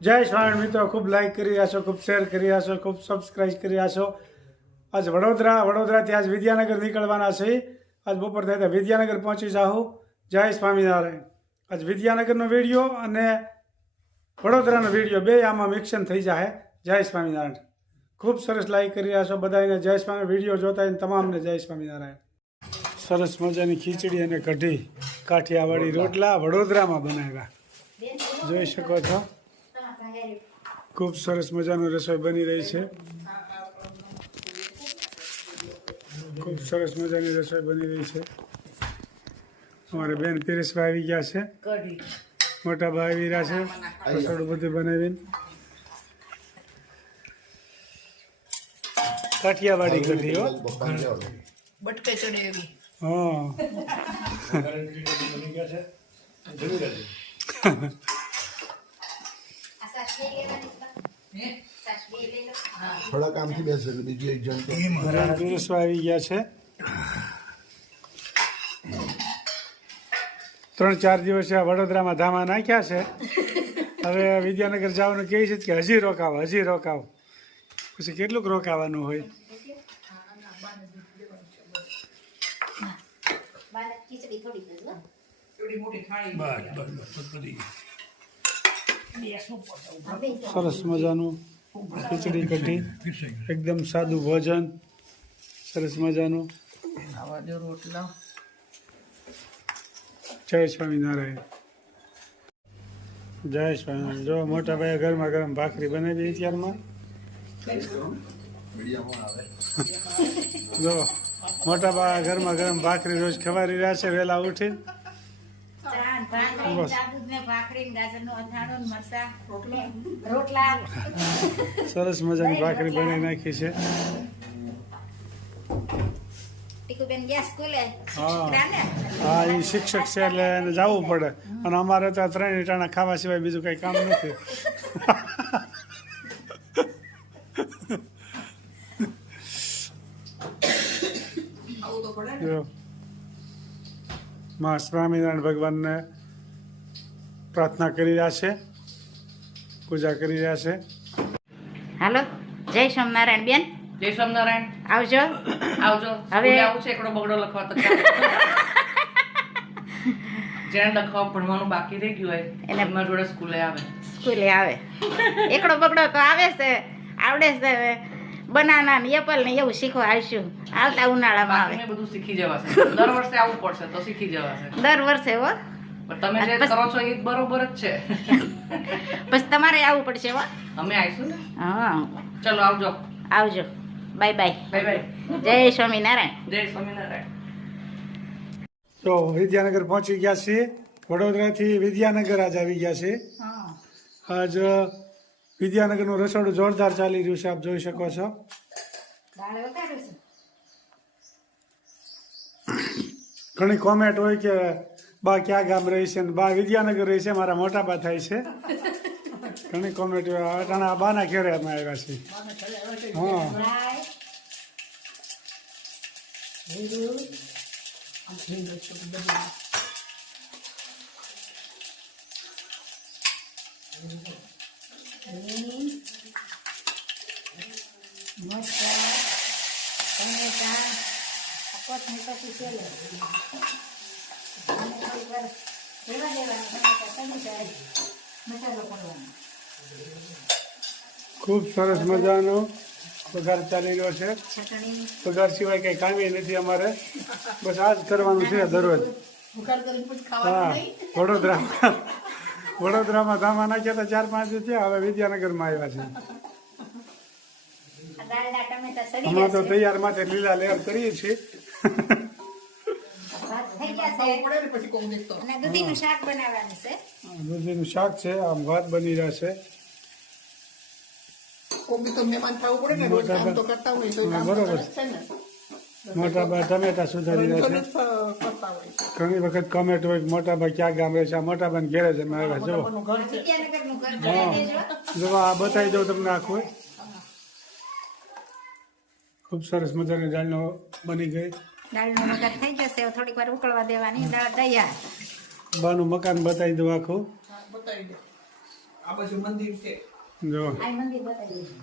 જય સ્વામી મિત્રો, ખૂબ લાઈક કરી છો ખૂબ શેર કરી છો ખૂબ સબસ્ક્રાઈબ કરી છો આજ વડોદરા, વડોદરાથી આજ વિદ્યાનગર નીકળવાના છે. આજ બપોર થાય વિદ્યાનગર પહોંચી જાઉં જય સ્વામિનારાયણ. આજ વિદ્યાનગરનો વીડિયો અને વડોદરાનો વીડિયો બે આમાં મિક્સન થઈ જાય જય સ્વામિનારાયણ. ખૂબ સરસ લાઈક કરી રહ્યા છો બધાને જય સ્વામી, વીડિયો જોતા તમામને જય સ્વામિનારાયણ. સરસ મજાની ખીચડી અને કઢી કાઠિયાવાડી રોટલા વડોદરામાં બનાવ્યા. જોઈ શકો છો. ખૂબ સરસ મજાનું રસોઈ બની રહી છે. ખૂબ સરસ મજાની રસોઈ બની રહી છે. અમારે બેન પીરેશભાઈ આવી ગયા છે. કઢી મોટા ભાઈ આવી રહ્યા છે. રસોડું બધું બનાવીને. કાઠિયાવાડી કઢી હો. બટકે ચડે એવી. હા હે થોડા કામથી બેસે એટલે બીજું એક જણ તો બેન આવી ગયા છે. ત્રણ ચાર દિવસ આ વડોદરામાં ધામા નાખ્યા છે. હવે વિદ્યાનગર જવાનું કહે છે કે હજી રોકાવો હજી રોકાવો. પછી કેટલુંક રોકાવાનું હોય. ખીચડી થોડી દેજો એવડી મોટી થાળી સરસ મજાનું ખીચડી કઢી, એકદમ સાદું ભોજન, સરસ મજાનું. રોટલા જય સ્વામિનારાયણ. જય સ્વામિનારાયણ. જો મોટા ભાઈ ગરમા ગરમ ભાખરી બનાવી અત્યારમાં જો મોટા ભાઈ ગરમા ગરમ ભાખરી રોજ ખવારી રહ્યા છે, વહેલા ઉઠી સરસ મજાની ભાખરી બનાવી નાખી છે. ટીકુબેન ગયા સ્કૂલે? હા. હા એ શિક્ષક છે એટલે એને જવું પડે. અને અમારે તો આ ત્રણ ટાણા ખાવા સિવાય બીજું કંઈ કામ નથી. આવું તો પડે માં સ્વામિનારાયણ ભગવાનને પ્રાર્થના કરી રહ્યા છે પૂજા કરી રહ્યા છે. હાલો જય સ્વામિનારાયણ બેન. જય સ્વામિનારાયણ. આવજો. આવજો. હવે- આવું છે એકડો બગડો લખવા તો જેને લખવા ભણવાનું બાકી રહી ગયું હોય એને- એમના જોડે સ્કૂલે આવે. સ્કૂલે આવે. એકડો બગડો તો આવે છે આવડે છે હવે. બનાના ને એપલ ને એવું શીખવા આવીશું. આવતા ઉનાળામાં આવે. બધું શીખી જવાશે. દર વર્ષે આવવું પડશે તો શીખી જવાશે. દર વર્ષે હો. તમે જે કરો છો એ બરોબર જ છે. પછી તમારે આવવું પડશે હો. અમે આવીશું ને? હા. ચલો આવજો. આવજો. Bye bye. Bye bye. જય સ્વામિનારાયણ. જય સ્વામિનારાયણ. તો વિદ્યાનગર પહોંચી ગયા છીએ. વડોદરાથી વિદ્યાનગર આજ આવી ગયા છે આજ વિદ્યાનગરનું રસોડું જોરદાર ચાલી રહ્યું છે આપ જોઈ શકો છો. છું. ઘણી કોમેન્ટ હોય કે બા ક્યાં ગામ રહી છે બા વિદ્યાનગર રહી છે મારા મોટા બા થાય છે. ઘણી કોમેન્ટ અટાણા બાના ઘેરે અમે આવ્યા છીએ. હા. રાય મરચાં, ટમેટાં, કોથમીર પછી છેલ્લે. અને થોડીક વાર રેવા દેવાનું, ટમેટાં, ટમેટાં, મસાલો કરવાનો. ખૂબ સરસ મજાનો પગાર ચાલી રહ્યો છે પગાર સિવાય કંઈ કામી નથી અમારે બસ આ જ કરવાનું છે દરરોજ હા વડોદરામાં વડોદરામાં ધામા નાખ્યા હતા ચાર પાંચ થયા હવે વિદ્યાનગરમાં આવ્યા છે. હમણાં તો તૈયાર માટે લીલા લેર કરીએ છીએ. દૂધીનું શાક છે. દૂધીનું શાક છે આમ ભાત બની રહ્યા છે. કોમી તો મહેમાન થવું પડે ને રોજ કામ તો કરતા હોય તો કામ બરોબર. તો કરે છે ને. મોટા ભાઈ ટમેટા સુધારી રહ્યા છે. ઘણી વખત કમેન્ટ હોય મોટા ભાઈ ક્યાં ગામ રહે છે આ મોટા ભાઈ ઘેરે છે મેં આવ્યા જો મોટાનું ઘર છે. વિદ્યાનગરનું ઘર હા. જો આ બતાવી દઉં તમને આખું. ખૂબ સરસ મજાની દાળનો બની ગઈ. દાળનું વઘાર થઈ જશે થોડીક વાર ઉકળવા દેવાની દાળ તૈયાર. બાનું મકાન બતાવી દઉં આખું. બતાવી દે. આ બાજુ મંદિર છે. જો આ મંદિર બતાવી દઉં.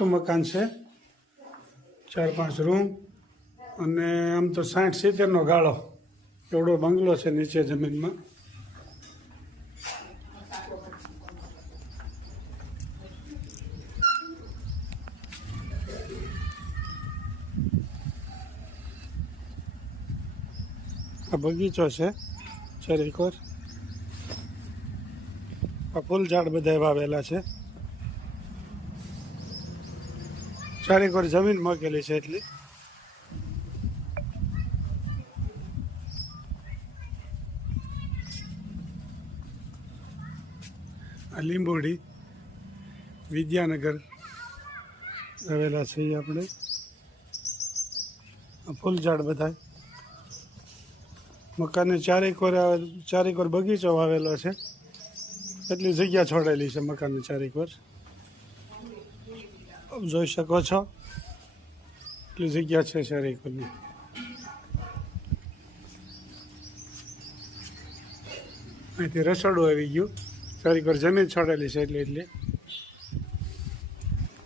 મોટું મકાન છે. ચાર, પાંચ રૂમ અને આમ તો સાઠ, સિત્તેરનો ગાળો. એવડો બંગલો છે નીચે જમીનમાં. આ બગીચો છે, ચારેકોર. આ ફૂલ ઝાડ બધા વાવેલા છે. ચારેકોર જમીન મૂકેલી છે એટલી. આ લીંબોડી વિદ્યાનગર આવેલા છીએ આપણે. ફૂલ ઝાડ બધા મકાનને ચારેક વાર ચારેક વાર બગીચો વાવેલો છે. એટલી જગ્યા છોડેલી છે મકાનને ચારેક વાર. જોઈ શકો છો. એટલી જગ્યા છે ચારેક અહીંથી રસોડું આવી ગયું. ચારેક જમીન છોડેલી છે એટલે એટલે.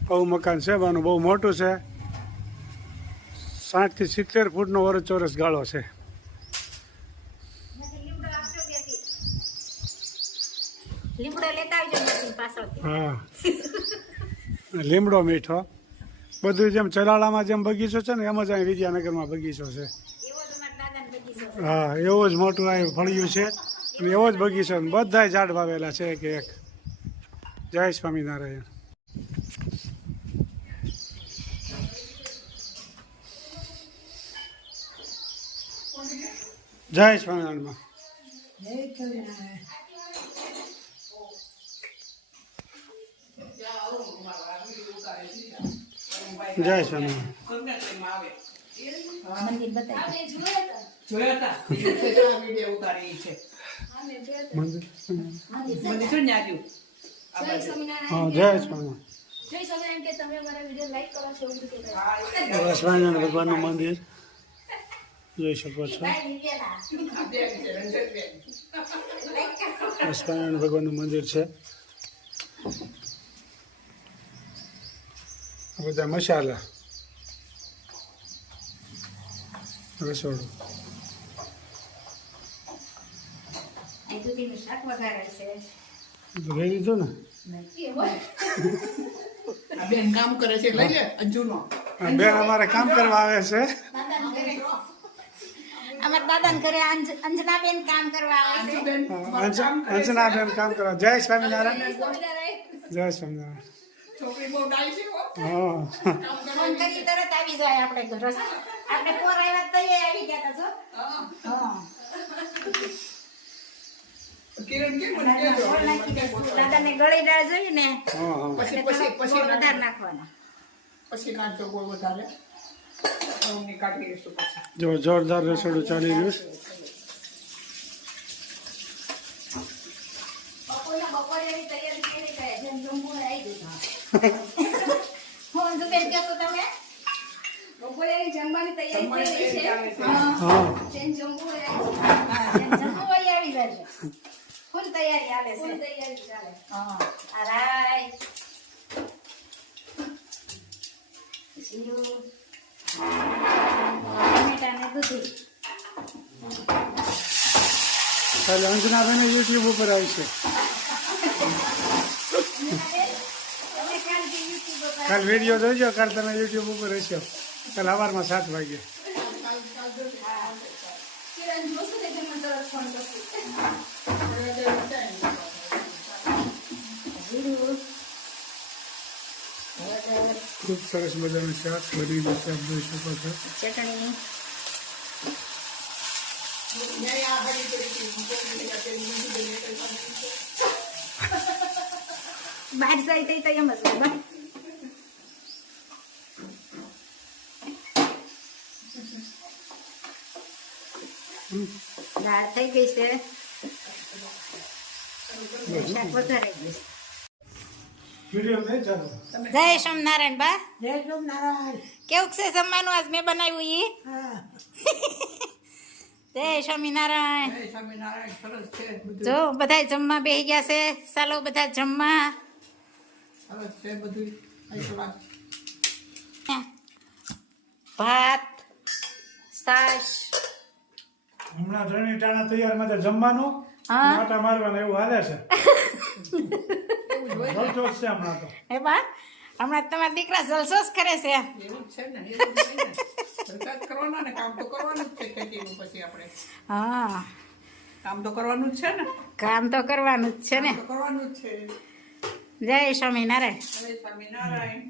બહુ મકાન છે બાનું બહુ મોટું છે. સાઠથી સિત્તેર ફૂટનો વરસ ચોરસ ગાળો છે. હા. લીમડો મીઠો. બધું જેમ ચલાળામાં જેમ બગીચો છે ને એમ જ અહીં વિદ્યાનગરમાં બગીચો છે. હા, એવો જ મોટું અહીં ફળિયું છે અને એવો જ બગીચો બધા ઝાડ વાવેલા છે એક એક. જય સ્વામિનારાયણ. જય સ્વામિનારાયણ જય સ્વામિનારાયણ મંદિર બતાવી દઉં. જોયા હતા આ વીડિયો ઉતારી ઈ છે મંદિર મંદિર છે ને આજુ આ બાજુ. હા જય સ્વામિનારાયણ સ્વામી. ભગવાનનું મંદિર. જોઈ શકો છો. જય સ્વામિનારાયણ ભગવાનનું મંદિર છે. બધા મસાલા. રસોડું. લઈ લીધું ને? બેન કામ કરે છે લઈ લે અંજુનો. આ બેન અમારે કામ કરવા આવે છે. અમારા દાદાને ઘરે અંજ- અંજનાબેન કામ કરવા આવે છે. બેન અંજના બેન કામ કરવા. જય સ્વામિનારાયણ. જય સ્વામિનારાયણ. છોકરી બહુ ડાઈ છે હો. હા. ફોન કરી તરત આવી જાય આપણે ઘર. આપણે કોર આવ્યા તો એ આવી ગયા તા જો. હા. હા. કિરણ કે મને કહેજો. ગોળ. દાદાને દાળ જોઈએ ને હા હા. પછી પછી પછી વધારે નાખવાના. પછી નાખજો ગોળ વધારે. જો જોરદાર રસોડું ચાલી રહ્યું છે બપોરના બપોરેની તૈયારી કરી જાય જેમ જમવું હોય આવી જજો હું અંજુબેન કહેશો તમે તૈયારી થઈ તૈયારી ચાલે હા આરાય જીરું ટમેટા ને દૂધી કાલે બેન યુટ્યુબ ઉપર આવી છે તમે કાલથી YouTube ઉપર કાલ વીડિયો જોઈજો કાલ તમે યુટ્યુબ ઉપર રહેશો કાલ સવારમાં સાત વાગે ખૂબ સરસ મજાનું શાક બનીનું શાક જોઈ શકો છો. ચટણી. બેન. બહાર જાય તો એમ જ દાળ થઈ ગઈ છે. જય સ્વામિનારાયણ બા. જય સોમનારાયણ. કેવું છે જમવાનું? આજ મેં બનાવ્યું એ જય સ્વામિનારાયણ. જો બધા જમવા બેસી ગયા છે. ચાલો બધા જમવા. ભાત છાશ હમણાં ત્રણેય ટાણા તૈયારમાં જમવાનું હા. માટા મારવાના એવું હાલે છે. એવું જ હોય જલસોજ છે હમણાં તો. એ બા હમણાં તમારા દીકરા જલસો જ કરે છે. એવું છે ને એવું જ હોય ને. સરકાર કરવાના ને કામ તો કરવાનું જ છે ખેતીનું પછી આપણે. હા. કામ તો કરવાનું જ છે ને. કામ તો કરવાનું જ છે ને. કરવાનું જ છે. જય સ્વામિનારાયણ. જય સ્વામિનારાયણ.